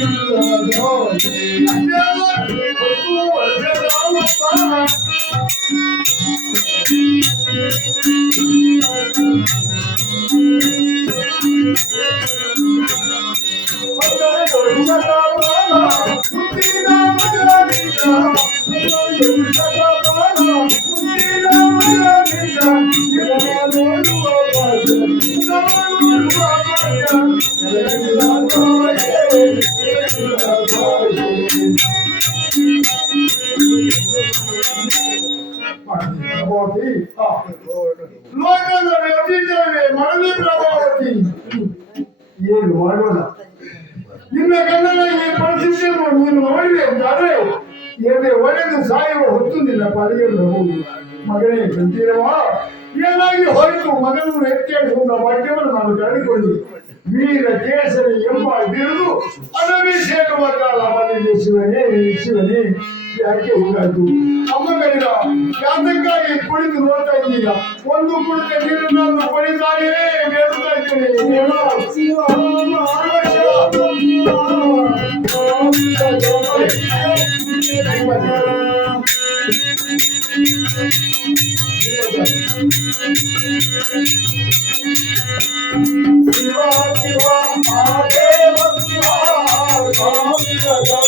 I know I ಅನಭಿಷೇಕ ಕಾಲ ಬಂದಿದೆ ಶಿವನೇ ಶಿವನೇ ಯಾಕೆ ಹೀಗಾಯ್ತು ಅಮ್ಮಗಳಿಗ ಯಾತಕ್ಕಾಗಿ ಕುಳಿತು ನೋಡ್ತಾ ಇದ್ದೀಗ ಒಂದು ಕುಳಿತ ನೀರನ್ನು ಕುಡಿತಾನೇ ಬೇಡುತ್ತಾ ಇದ್ದೇನೆ ಏನೋ ಶಿವ ಶಿವ ಶಿವ ಮಹಾದೇವ ಶಿವ Thank you.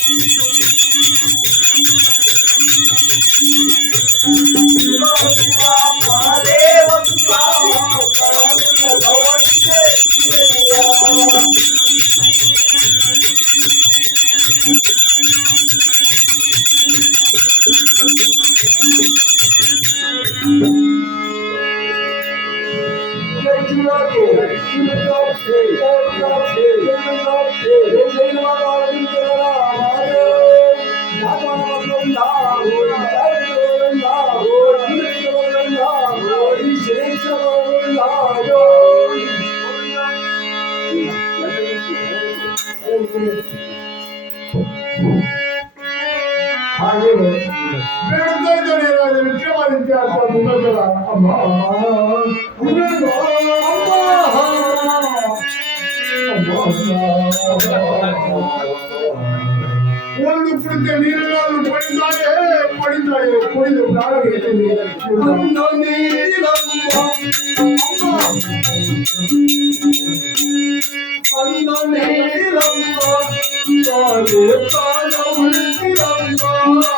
ಹಾಗೆ ಬೇಡ್ತಾ ಇದ್ದೇನೆ ರಾಜ ವಿಕ್ರಮಾದಿತ್ಯ ಅಂತ ಮುಖಗಳ ಅಮ್ಮ ಅಮ್ಮ ಅಮ್ಮ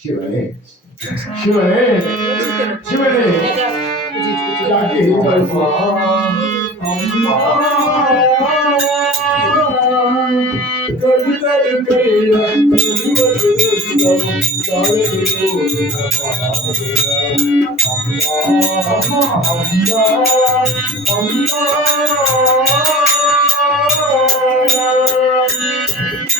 아. 시원해. 시원해. 시원해. 야기 이거 봐. 엄마 엄마 엄마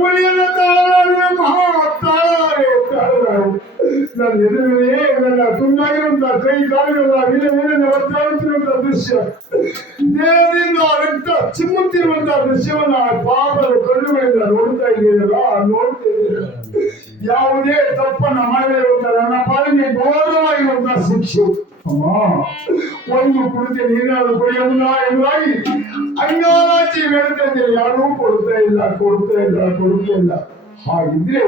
ಉಳಿಯನ ತಾಳಾಡುವ ಮಹಾ ತಾಳಾರೆ ನನ್ನ ತುಂಡಾಗಿರುವಂತಹ ಕೈ ಕಾಲುಗಳ ದೃಶ್ಯ ದೇಹದಿಂದ ರಕ್ತ ಚಿಮ್ಮುತ್ತಿರುವಂತಹ ದೃಶ್ಯವನ್ನ ಪಾಪದ ಕಣ್ಣುಗಳಿಂದ ನೋಡ್ತಾ ಇದ್ದೀರಲ್ಲ ನೋಡ್ತಾ ಇದ್ದೀರಲ್ಲ ಯಾವುದೇ ತಪ್ಪನ್ನ ಮಾಡದಿರುವಂತಹ ನನ್ನ ಪಾಲಿಗೆ ಘೋರವಾಗಿರುವಂತಹ ಶಿಕ್ಷೆ. ಒಂದು ಕುಡಿತ ನೀರಾದ್ರು ಕುಡಿಯೋಣ ಎಂಬುದಾಗಿ ಅಂಗಾಲಾಚಿ ಹೇಳ್ತಿದ್ದೆ ಯಾರೂ ಕೊಡ್ತಾ ಇಲ್ಲ ಕೊಡ್ತಾ ಇಲ್ಲ ಕೊಡ್ತಾ ಇಲ್ಲ ಹಾಗಿದ್ರೆ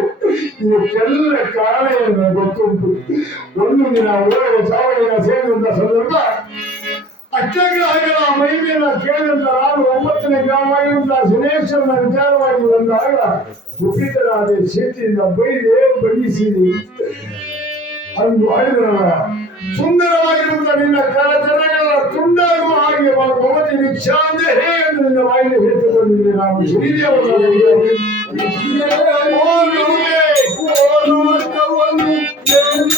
ಇದಕ್ಕೆಲ್ಲ ಕಾರಣ ಏನು ನನಗೆ ಗೊತ್ತುಂಟು ಒಂದು ದಿನ ಒಳಗೆ ಸಾವಯವ ಸೇರಿದಂತ ಸಂದರ್ಭ ಅಷ್ಟಗ್ರಹಗಳ ಮಹಿಮೆಯನ್ನ ಕೇಳಿದಂತ ನಾನು ಒಂಬತ್ತನೇ ಗ್ರಾಮವಾಗಿರುವಂತಹ ಸುರೇಶ್ವರನ ವಿಚಾರವಾಗಿ ಬಂದಾಗ ಕುಪಿತರಾದ ಶೆಟ್ಟಿಯಿಂದ ಬೈದೆ ಬಣ್ಣಿಸಿದೆ ಅಂದು ಆಡಿದರಲ್ಲ ಸುಂದರವಾಗಿರುವಂತ ನಿನ್ನ ಕರಚರಣೆಗಳ ತುಂಡಾಗುವ ಹಾಗೆ ಭಗವತಿ ವಿಕ್ಷಾಂತೆ ಎಂದು ನಿನ್ನ ಬಾಯಲ್ಲಿ ಹೇಳ್ತುಕೊಂಡಿದ್ರೆ ನಾವು ಶ್ರೀದೇವರ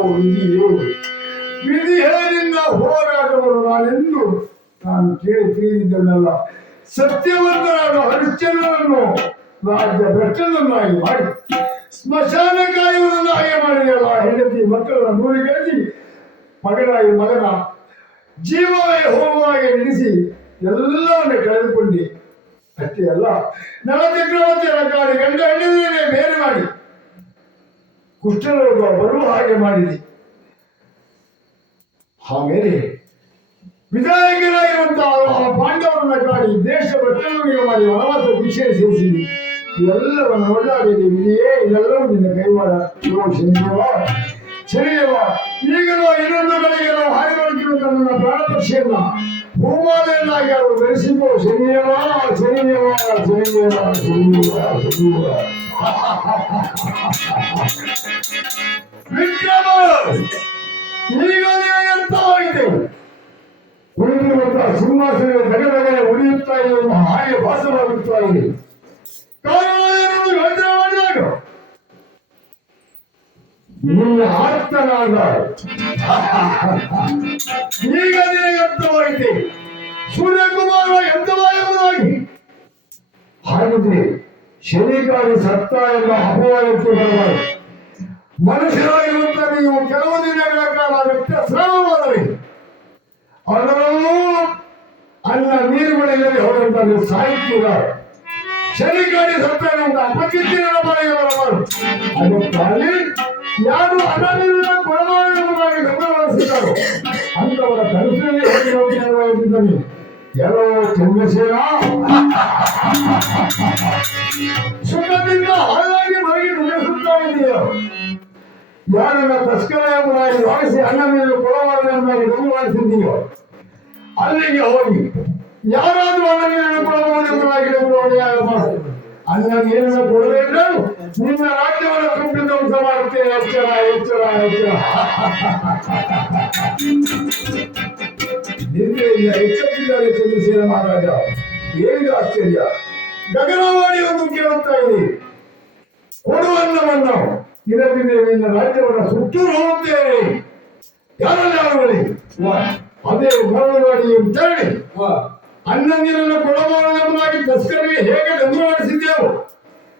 ಓ ವಿಧಿಯು ವಿಧಿಹೇನಿಂದ ಹೋರಾಟವನ್ನು ನಾನೆಂದು ನಾನು ಕೇಳಿ ತಿಳಿದಿದ್ದನ್ನೆಲ್ಲ ಸತ್ಯವಂತನಾದ ಹರಿಶ್ಚಂದ್ರನನ್ನು ರಾಜ್ಯ ಭ್ರಷ್ಟನನ್ನಾಗಿ ಮಾಡಿ ಸ್ಮಶಾನ ಕಾಯುವುದನ್ನಾಗಿ ಮಾಡಿದೆಯಲ್ಲ ಹೆಂಡತಿ ಮಕ್ಕಳನ್ನ ನೂರಿಗೇಸಿ ಮಗನಾಗಿ ಮಗನ ಜೀವವೇ ಹೋಮವಾಗಿ ನಡೆಸಿ ಎಲ್ಲವನ್ನು ಕಳೆದುಕೊಂಡಿ ಅಷ್ಟೇ ಅಲ್ಲ ನಳ ಚಕ್ರವರ್ತಿಯ ಕಾಡಿ ಗಂಡ ಹೆಣ್ಣಿನೇ ಬೇರೆ ಮಾಡಿ ಕುಷ್ಠರೋಗ ಬರುವ ಹಾಗೆ ಮಾಡಿದೆ ಆಮೇಲೆ ವಿಧಾಯಕರಾಗಿರುವಂತಹ ಆ ಪಾಂಡವರನ್ನ ಕಾಡಿ ದೇಶ ಭ್ರಷ್ಟನಿಗೆ ಮಾಡಿ ವನವಾಸ ವಿಷಯ ಸೇರಿಸಿದೆ ಇವೆಲ್ಲವನ್ನು ಒಳ್ಳಾಗಿದೆ ಇದೆಯೇ ಇದೆಲ್ಲವೂ ನಿನ್ನ ಕೈವಾಡ. ಇರೋ ಶನಿದೇವ ಶನಿದೇವ ಈಗಲೂ ಇನ್ನೊಂದು ಕಡೆಗೆ ನಾವು ಹಾರಿ ಬರುತ್ತಿರುವ ನನ್ನ ಪ್ರಾಣ ಪಕ್ಷಿಯನ್ನ ಹೂಮಾಲೆಯನ್ನಾಗಿ ಅವರು ಧರಿಸಿಕೋ ಶನಿಯವ ಶನಿಯವ ಶನಿಯವ ಶನಿಯವ ಶನಿಯವ. ವಿಕ್ರಮ ಈಗ ಅರ್ಥವಾಗಿದೆ ಉಳಿದಿರುವಂತಹ ಸಿಂಹಾಸನ ಇದೆ ಇದೆ. ಯೋಚನೆ ಈಗ ಅರ್ಥವಾಗಿದೆ ಸೂರ್ಯಕುಮಾರ ಎಂತವಾಯುವುದಾಗಿ ಹಾಗಿದ್ರೆ ಶನಿಗಾರಿ ಸತ್ತ ಎಂಬ ಅಪವಾದಕ್ಕೆ ಬರಬಾರದು ಮನುಷ್ಯರಾಗಿರುವಂತ ನೀವು ಕೆಲವು ದಿನಗಳ ಕಾಲ ವ್ಯತ್ಯಾಸ ಮಾಡಬೇಕು ಅದರಲ್ಲೂ ಅನ್ನ ನೀರುಗಳಿಲ್ಲದೆ ಹೋದಂತ ಸಾಹಿತ್ಯದ ಶನಿಗಾಡಿ ಸತ್ತ ಅಪಕೀರ್ತಿಯ ಮನೆಗೆ ಬರಬಾರದು ಅದಕ್ಕಾಗಿ ಯಾರು ಅನನ್ಯನ ಕೊಳಮಾಡುವುದಾಗಿ ಗಮನಹರಿಸಿದರು ಅಂತವರ ಕನಸಿನಲ್ಲಿ ಹೋಗಿ ಹೋಗಿ ನಿರ್ವಹಿಸಿದ್ದಾನೆ ಕೆಲವು ಚಂದ್ರಸೇನ ಸುಖದಿಂದ ಹಾಳಾಗಿ ಮರಗಿ ನಡೆಸುತ್ತಾ ಇದೆಯೋ? ಯಾರನ್ನ ತಸ್ಕರ ಎಂಬುದಾಗಿ ಭಾವಿಸಿ ಅನ್ನ ಮೇಲೆ ಕೊಳವಾದ ಎಂಬುದಾಗಿ ಗಮನಹರಿಸಿದೆಯೋ ಅಲ್ಲಿಗೆ ಹೋಗಿ, ಯಾರಾದ್ರೂ ಅಣ್ಣ ನೀರನ್ನು ಕೊಡಬಹುದು ಎಂಬುದಾಗಿ ಗಮನವಾಗಿ ಏನನ್ನ ಕೊಡಬೇಕು ನಿಮ್ಮ ರಾಜ್ಯವನ್ನು ತುಂಬಿ ಧ್ವಂಸ ಅಚ್ಚರ ಎಚ್ಚರ ಎಚ್ಚರ ಎಚ್ಚರಿದ್ದಾರೆ ಚಂದ್ರಸೇನ ಮಹಾರಾಜ ಏನಿದು ಆಶ್ಚರ್ಯ ಗಗನವಾಣಿ ಒಂದು ಕೇಳುತ್ತಾ ಇದೆ ಕೊಡುವನ್ನವನ್ನು ಇರದಿದ್ದರೆ ನಿನ್ನ ರಾಜ್ಯವನ್ನು ಸುತ್ತೂರು ಹೋಗುತ್ತೇನೆ ಯಾರಲ್ಲಿ ಆಗುವಳಿ ಅದೇ ಮರಳುಗಾಡಿ ತೆರಳಿ ಅನ್ನ ನೀರನ್ನು ಕೊಡಬಹುದು ಎಂಬುದಾಗಿ ತಸ್ಕರಿಗೆ ಹೇಗೆ ಗಂಧುವಾಡಿಸಿದ್ದೆವು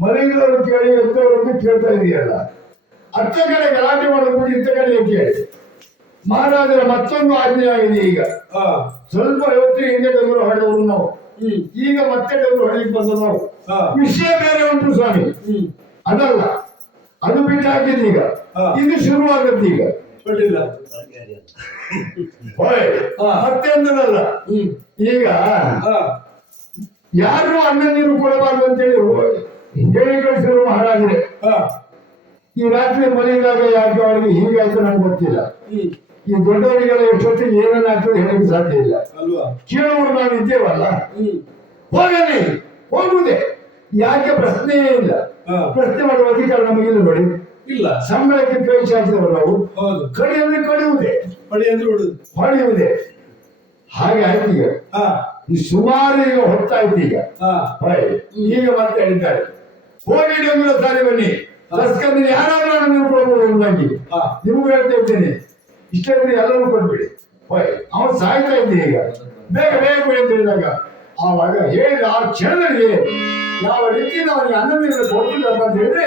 ಮನೆಗಳವರು ಕೇಳಿ ಎತ್ತವರನ್ನು ಕೇಳ್ತಾ ಇದೆಯಲ್ಲ. ಅತ್ತ ಕಡೆ ಗಲಾಟೆ ಮಾಡೋದು ಇತ್ತ ಕಡೆ ಕೇಳಿ? ಮಹಾರಾಜರ ಮತ್ತೊಂದು ಆಜ್ಞೆ ಆಗಿದೆ ಈಗ. ಸ್ವಲ್ಪ ಇವತ್ತು ಹಿಂದೆ ಡಂಗರು ಹೊಡೆದವರು ನಾವು. ಈಗ ಮತ್ತೆ ಡಂಗರು ಹೊಡೆಯಕ್ಕೆ ಬಂದ ನಾವು. ವಿಷಯ ಬೇರೆ ಉಂಟು ಸ್ವಾಮಿ. ಅದಲ್ಲ ಅದು ಬಿಟ್ಟು ಆಗಿದೆ ಈಗ. ಇದು ಶುರುವಾಗುತ್ತೆ ಈಗ. ಮತ್ತೆ ಅಂದ್ರಲ್ಲ ಹಾ. ಮತ್ತೆಂದಲ್ಲ ಈಗ ಯಾರು ಅನ್ನ ನೀರು ಕೊಡಬಾರ್ದು ಅಂತೇಳಿ ಹೇಳಿ ಕಳಿಸಿದ್ರು ಮಹಾರಾಜರೇ. ಈ ರಾತ್ರಿ ಮನೆಯಿಂದಾಗ ಯಾಕೆ ಅವರಿಗೆ ಹೀಗಾಯ್ತು ನನಗೆ ಗೊತ್ತಿಲ್ಲ. ಈ ದೊಡ್ಡವರಿಗೆಲ್ಲ ಎಷ್ಟೊತ್ತಿಗೆ ಏನೇನಾಗ್ತದೆ ಹೇಳಕ್ಕೆ ಸಾಧ್ಯ ಇಲ್ಲ. ಅಲ್ವಾ? ಕೇಳುವರು ನಾವು ಇದ್ದೇವಲ್ಲ? ಹೋಗಲಿ ಹೋಗುವುದೇ. ಯಾಕೆ ಪ್ರಶ್ನೆಯೇ ಇಲ್ಲ. ಪ್ರಶ್ನೆ ಮಾಡುವ ಅಧಿಕಾರ ನಮಗಿಲ್ಲ ನೋಡಿ. ಇಲ್ಲ. ಸಂಬಳಕ್ಕೆ ಕೈ ಚಾಚಿದವರು ನಾವು. ಕಡಿ ಅಂದ್ರೆ ಕಡಿಯುವುದೇ. ಕಡಿ ಅಂದ್ರೆ ಹೊಡುದು ಹೊಡೆಯುವುದೇ. ಹಾಗೆ ಆಯ್ತು ಈಗ. ಈ ಸುಮಾರು ಈಗ ಹೊತ್ತಾಯ್ತು ಈಗ. ಈಗ ಮತ್ತೆ ಹೇಳಿದ್ದಾರೆ. ಹೋಗಿ ಒಂದು ಸಾರಿ ಬನ್ನಿ. ತಸ್ಕಂದ್ರೆ ಯಾರಾದ್ರೂ ನೀವು ಕೊಡ್ಬೋದು ಒಂದಾಗಿ. ನಿಮಗೂ ಹೇಳ್ತಾ ಇದ್ದೇನೆ. ಇಷ್ಟೇ ಇದ್ರೆ ಎಲ್ಲರೂ ಕೊಟ್ಬಿಡಿ. ಹೋಯ್ ಅವನು ಸಾಯ್ತಾ ಇದ್ದೆ ಈಗ. ಬೇಗ ಬೇಗ ಕೊಡಿ ಅಂತ ಹೇಳಿದಾಗ ಆವಾಗ ಹೇಳಿದ ಆ ಕ್ಷಣದಲ್ಲಿ ಯಾವ ರೀತಿ ಅವನಿಗೆ ಅನ್ನದಿಂದ ಕೊಡ್ತಿದ್ದಪ್ಪ ಅಂತ ಹೇಳಿದ್ರೆ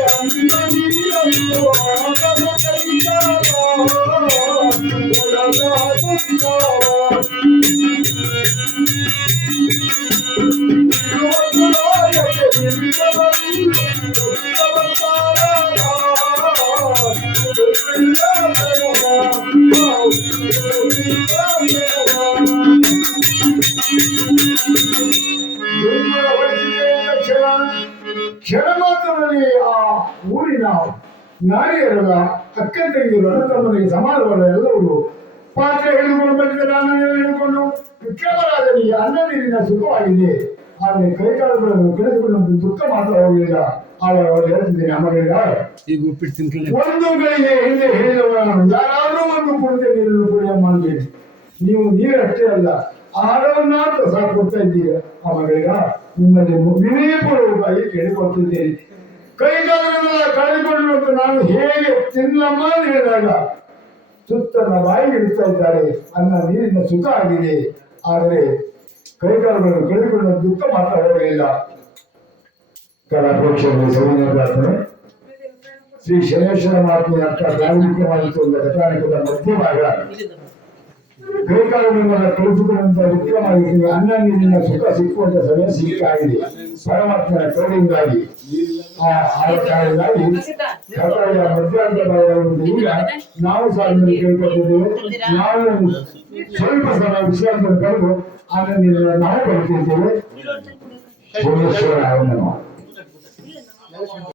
ನಾರಿಯರಲ್ಲ ಅಕ್ಕ ತಂಗಿಯರು ಅಣ್ಣ ತಮ್ಮನಿಗೆ ಸಮಾನವಾದ ಎಲ್ಲವರು ಪಾತ್ರೆ ಹಿಡಿದುಕೊಂಡು ಬಂದಿದ್ದಾರೆ ಅನ್ನ ನೀರು ಹಿಡಿದುಕೊಂಡು? ವಿಕ್ರಮರಾಜನಿಗೆ ಅನ್ನ ನೀರಿನ ಸುಖವಾಗಿದೆ. ಆದರೆ ಕೈಕಾಲುಗಳನ್ನು ಕಳೆದುಕೊಂಡಂತೆ ದುಃಖ ಮಾತ್ರ ಹೋಗಲಿಲ್ಲ ಆವಾಗ ಅವರು ಹೇಳ್ತಿದ್ದೇನೆ ಅಮ್ಮಗಳಿಗ ಈಗ ಉಪ್ಪಿಟ್ಟು ತಿನ್ಕೊಳ್ಳಿ. ಒಂದು ಗಳಿಗೆ ಹಿಂದೆ ಹೇಳಿದವರನ್ನು ಯಾರಾದರೂ ಒಂದು ಕುಡಿದ ನೀರನ್ನು ಕುಡಿಯ ಮಾಡಬೇಡಿ ನೀವು ನೀರಷ್ಟೇ ಅಲ್ಲ ಆಹಾರವನ್ನಾದ್ರೂ ಪ್ರಸಾದ ಕೊಡ್ತಾ ಇದ್ದೀರಾ. ಆ ಮಗಳಿಗ ನಿಮ್ಮಲ್ಲಿ ವಿನಯಪೂರ್ವಕವಾಗಿ ಕೇಳಿಕೊಳ್ತಿದ್ದೇನೆ. ಕೈಗಾಲಗಳನ್ನ ಕಳೆದುಕೊಳ್ಳುವಂತ ನಾನು ಹೇಗೆ ತಿನ್ನಮ್ಮ ಅಂತ ಹೇಳಿದಾಗ ಸುತ್ತನ ಬಾಯಿಗೆ ಇಡ್ತಾ ಇದ್ದಾರೆ. ಅನ್ನ ನೀರಿನ ಸುಖ ಆಗಿದೆ. ಆದರೆ ಕೈಗಾಲಗಳನ್ನು ಕಳೆದುಕೊಂಡು ದುಃಖ ಮಾತ್ರ ಹೋಗಲಿಲ್ಲ ಕಲಾ ಪ್ರೇಕ್ಷಕರಿಗೆ ಸವಿನಯ ಪ್ರಾರ್ಥನೆ. ಶ್ರೀ ಶನೇಶ್ವರ ಮಾತಿನ ಅರ್ಥ ಪ್ರಾರಂಭಿಕವಾಗಿತ್ತು ಕಥಾನಕದ ಮಧ್ಯಭಾಗ. ಕೈಕಾಲುಗಳನ್ನು ಕಳಿಸಿಕೊಂಡಂತ ವಿಕ್ರಮಾಗಿದ್ದೀನಿ ಅನ್ನ ನೀರಿನ ಸುಖ ಸಿಕ್ಕುವಂತ ಸಮಯ ಸಿಕ್ಕಾಗಿದೆ. ಪರಮಾತ್ಮನ ಕರುಣೆಯಿಂದಾಗಿ. ನಾವು ಸಹ ಅದನ್ನು ಕೇಳ್ಕೊತಿದ್ದೇವೆ ನಾವು ಸ್ವಲ್ಪ ಸಲ ವಿಶ್ರಾಂತಿ ಕರೆದು ಆನಂದ ನಾವು ಬರ್ತಿದ್ದೇವೆ